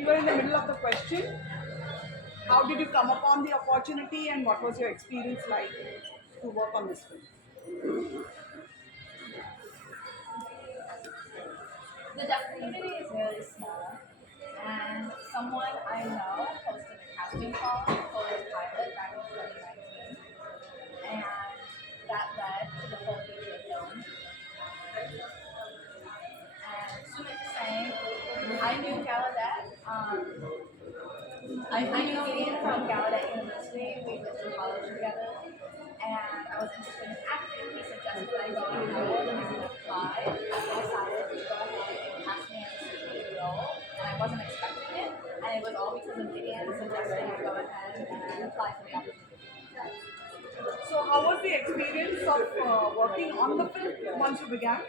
we were in the middle of the question. How did you come upon the opportunity and what was your experience like to work on this film? The deaf community is really small, and someone I know posted a casting call for a pilot back in 2019, and that led to the whole feature film. And Sumit is saying, I knew Gallaudet. I knew Gideon from Gallaudet University. We went to college together, and I was interested in acting. He suggested I go on a role, and I applied. I decided to go ahead and cast me as a secret role, and I wasn't expecting it, and it was all because of Gideon suggesting I go ahead and apply for the opportunity. So, how was the experience of working on the film once you began?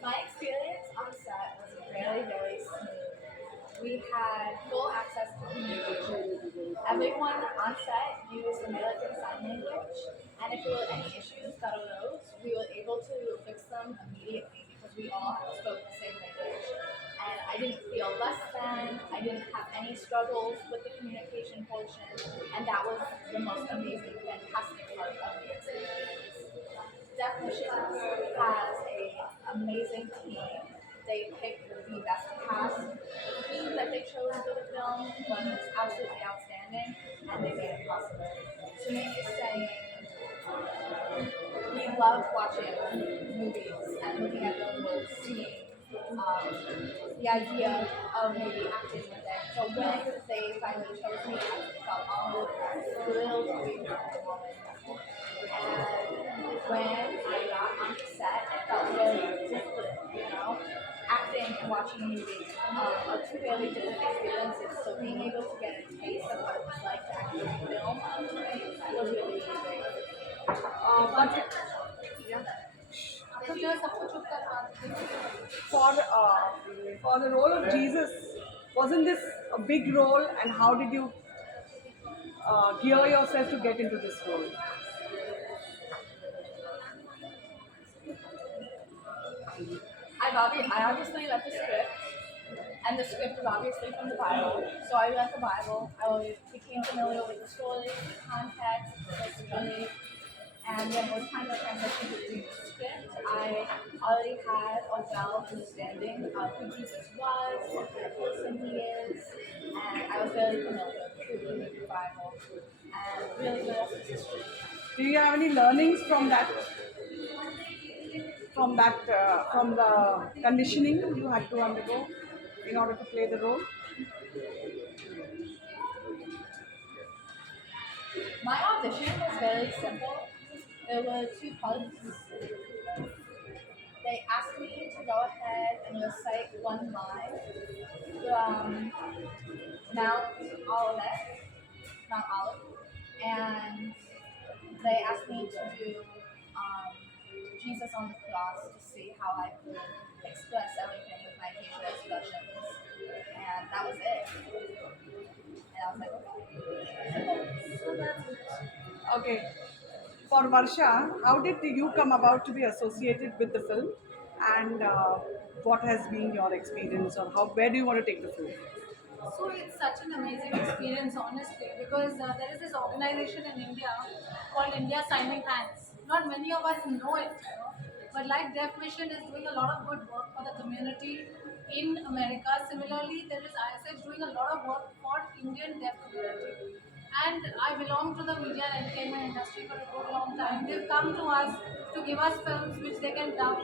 My experience on set was very, very smooth. We had full access to communication. Everyone on set used American Sign Language, and if there were any issues that arose, we were able to fix them immediately because we all spoke the same language. And I didn't feel less than, I didn't have any struggles with the communication portion, and that was the most amazing, fantastic part of the experience. Definitions has a amazing team. They picked the best cast. The theme that they chose for the film was absolutely outstanding, and they made it possible. Sumit is saying we love watching movies and looking at them and seeing the idea of maybe acting with it. So when they finally chose me, I felt honored and thrilled to be part of the moment. And when I got on set, it felt really different, Acting and watching movies are two very different experiences. So being able to get a taste of what it was like to actually film was really great. But yeah, for the role of Jesus, wasn't this a big role? And how did you gear yourself to get into this role? I obviously read the script, and the script is obviously from the Bible. So I read the Bible. I became familiar with the story, the context, the history, and when it was time to transition to reading the script, I already had a well understanding of who Jesus was, what kind of person he is, and I was very familiar with the Bible, and really the rest is history. Do you have any learnings from that? From the conditioning you had to undergo in order to play the role? My audition was very simple. There were two parts. They asked me to go ahead and recite one line from Mount Olivet, Mount Olive, and they asked me to do Jesus on the cross to see how I could express everything with my facial expressions, and that was it. And I was like, okay. Okay. For Varsha, how did you come about to be associated with the film, and what has been your experience, or where do you want to take the film? So it's such an amazing experience, honestly, because there is this organization in India called India Signing Hands. Not many of us know it, but like Deaf Mission is doing a lot of good work for the community in America. Similarly, there is ISH doing a lot of work for Indian deaf community. And I belong to the media and entertainment industry for a good long time. They've come to us to give us films which they can dub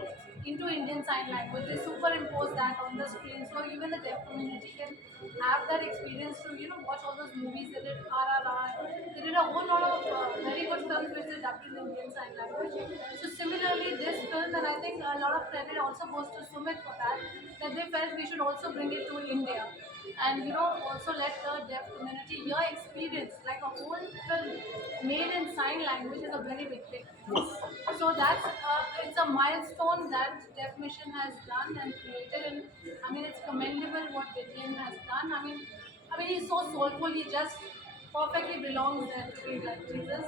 into Indian Sign Language. They superimpose that on the screen, so even the deaf community can have that experience to watch all those movies. They did RRR. They did a whole lot of very good films which they dubbed in Indian Sign Language. So similarly, this film, and I think a lot of credit also goes to Sumit for that they felt we should also bring it to India, and also let the deaf community your experience like a whole film made in sign language is a very big thing. So that's it's a milestone that Deaf Mission has done and created, and I mean it's commendable what Gideon has done. I mean he's so soulful. He just perfectly belongs there to be like Jesus.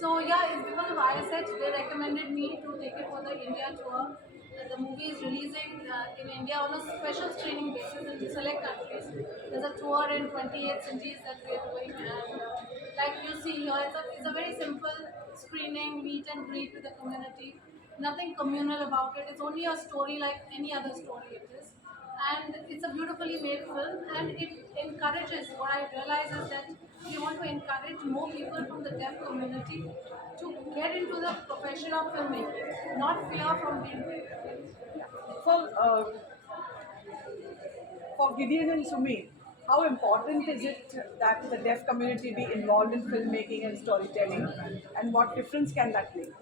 So yeah, it's because of ISH they recommended me to take it for the India tour. The movie is releasing in India on a special screening basis in select countries. There's a tour in 28 cities that we are doing, and like you see here, it's a very simple screening, meet and greet with the community. Nothing communal about it. It's only a story like any other story it is, and it's a beautifully made film, and it encourages. What I realize is that we want to encourage more people from the deaf community to get into the profession of filmmaking, not fear from being deaf. So, for Gideon and Sumi, how important is it that the deaf community be involved in filmmaking and storytelling, and what difference can that make?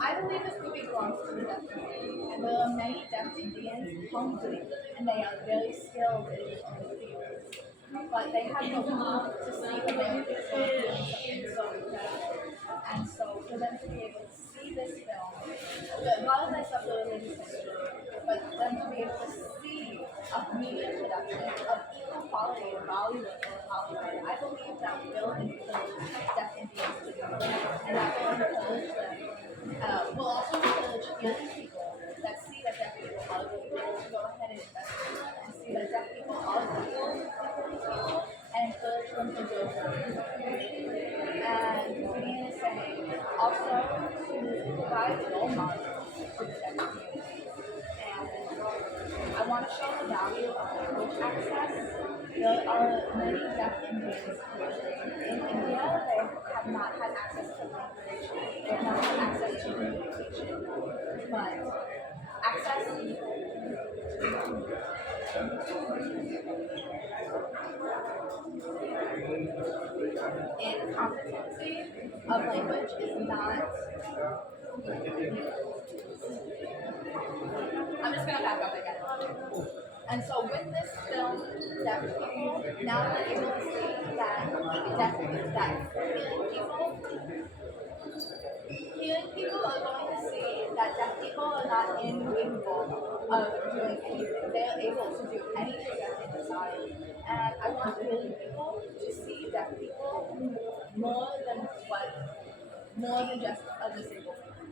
I believe this movie belongs to the deaf community, and there are many deaf Indians hungry, and they are very skilled in their own fields. But they have no one to see that they are doing something so incredible. And so for them to be able to see this film, regardless of the religious history, but them to be able to see a media production of equal quality and value in Hollywood, I believe that will encourage deaf Indians to do it. And that will encourage them will also encourage young people that see that deaf people are good people to go ahead and investigate and see that deaf people are good people and encourage them to go for it. And Gideon is saying also to provide role models for the deaf community. And I want to show the value of language access. There are many deaf Indians in India. They have not had access to language. They have not had access to communication. But access incompetency of language is not. I'm just gonna back up again. And so with this film, deaf people now are able to see that hearing people are going to see that deaf people are not incapable of doing anything. They are able to do anything that they desire. And I want hearing people to see deaf people more than just a disabled person.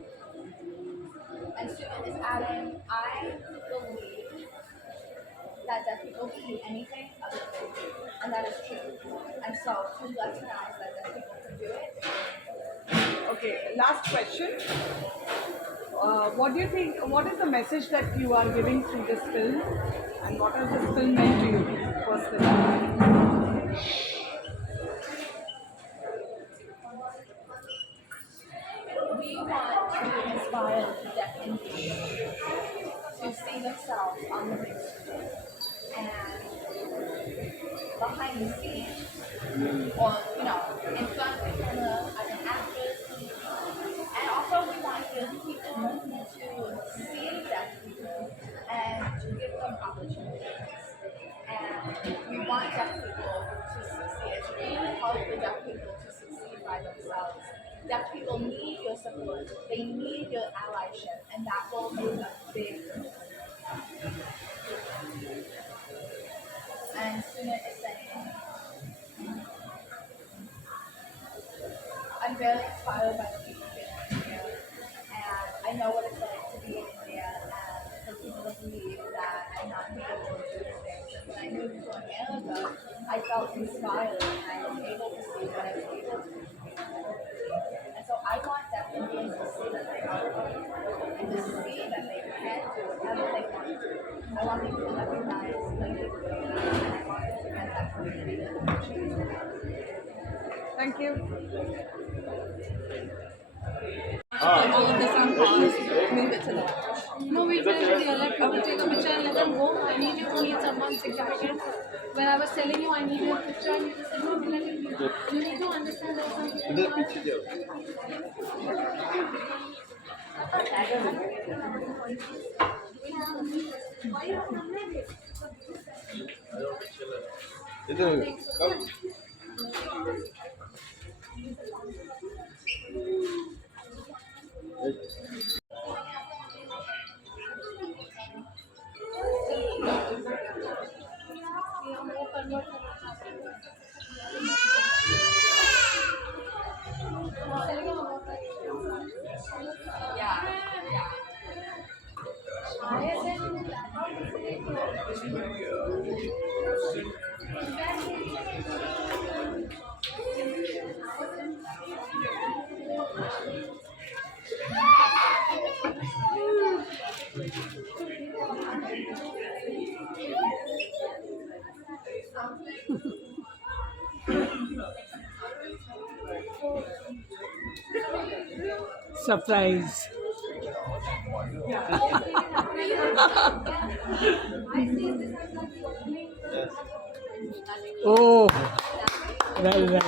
And Suman is adding, I believe that deaf people can do anything other than do, and that is true. And so to recognize that deaf people can do it. Okay, last question. What do you think? What is the message that you are giving through this film, and what has this film meant to you personally? We want to inspire the deaf Indians to see themselves on the big screen and behind the scenes, or in front of the camera as an actress. And also we want young people to see deaf people and to give them opportunities. And we want deaf people to succeed. It's really hard for deaf people to succeed by themselves. Deaf people need your support. They need your allyship, and that will make a big difference. And Sumit is saying, I'm very inspired by the people here in India, and I know what it's like to be in India and for people to believe that I'm not able to do things. And when I moved to America, I felt inspired and I was able to see what I was able to do. And so I want deaf Indians to see that they are good and to see that they can do whatever they want to do. I want them to recognize when they do it, and I want them to get that community that appreciates it. Thank you. All of this on pause, move it to the left. No, we finish with the let people take a picture and let them go. I need you to meet someone significant. When I was telling you I need your picture, and you just said no, let it be. You need to understand that some people इधर Yeah, yeah. Surprise. Oh, well.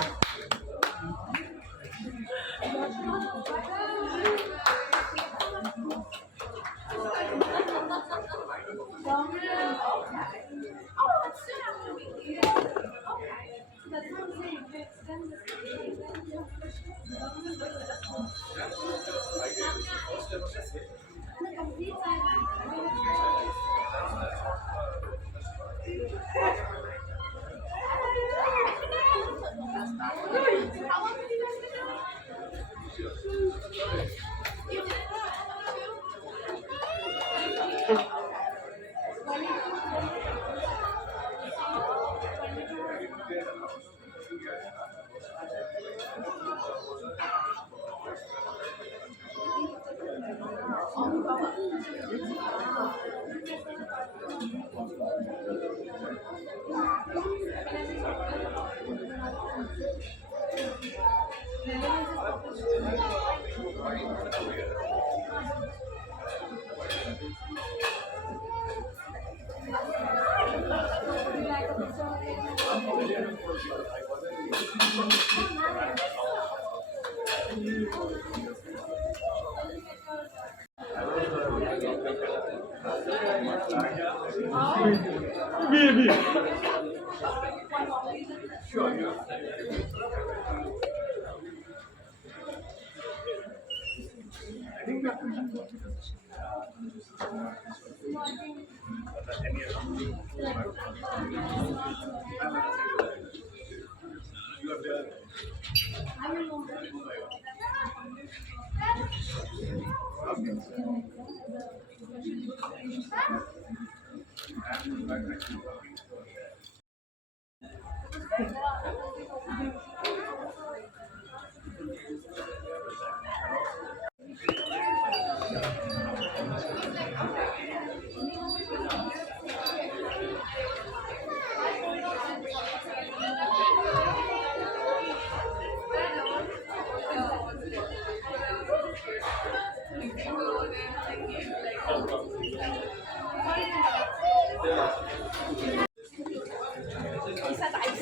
He says, I've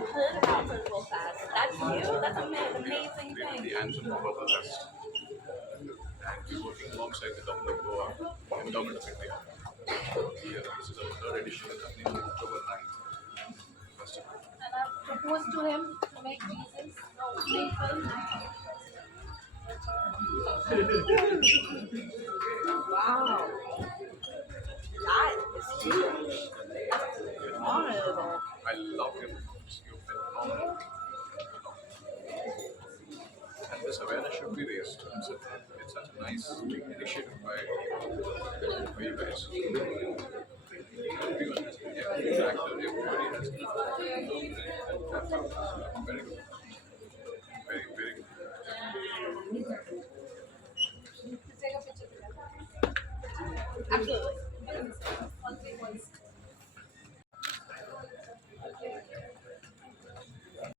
heard about Virtual Fest. That's you? That's an amazing thing. The anthem of our fest. And we're working alongside the government of Goa and the government of India. Yeah, this is our third edition of the October 9th festival. And I've proposed to him to make Jesus, make film. Wow. That is huge. That's honorable. I love him. You've been phenomenal. And this awareness should be raised. It's such a nice initiative by you guys. Everyone has every actor, everybody has very good. Very good. Take a picture together. Absolutely. One thing was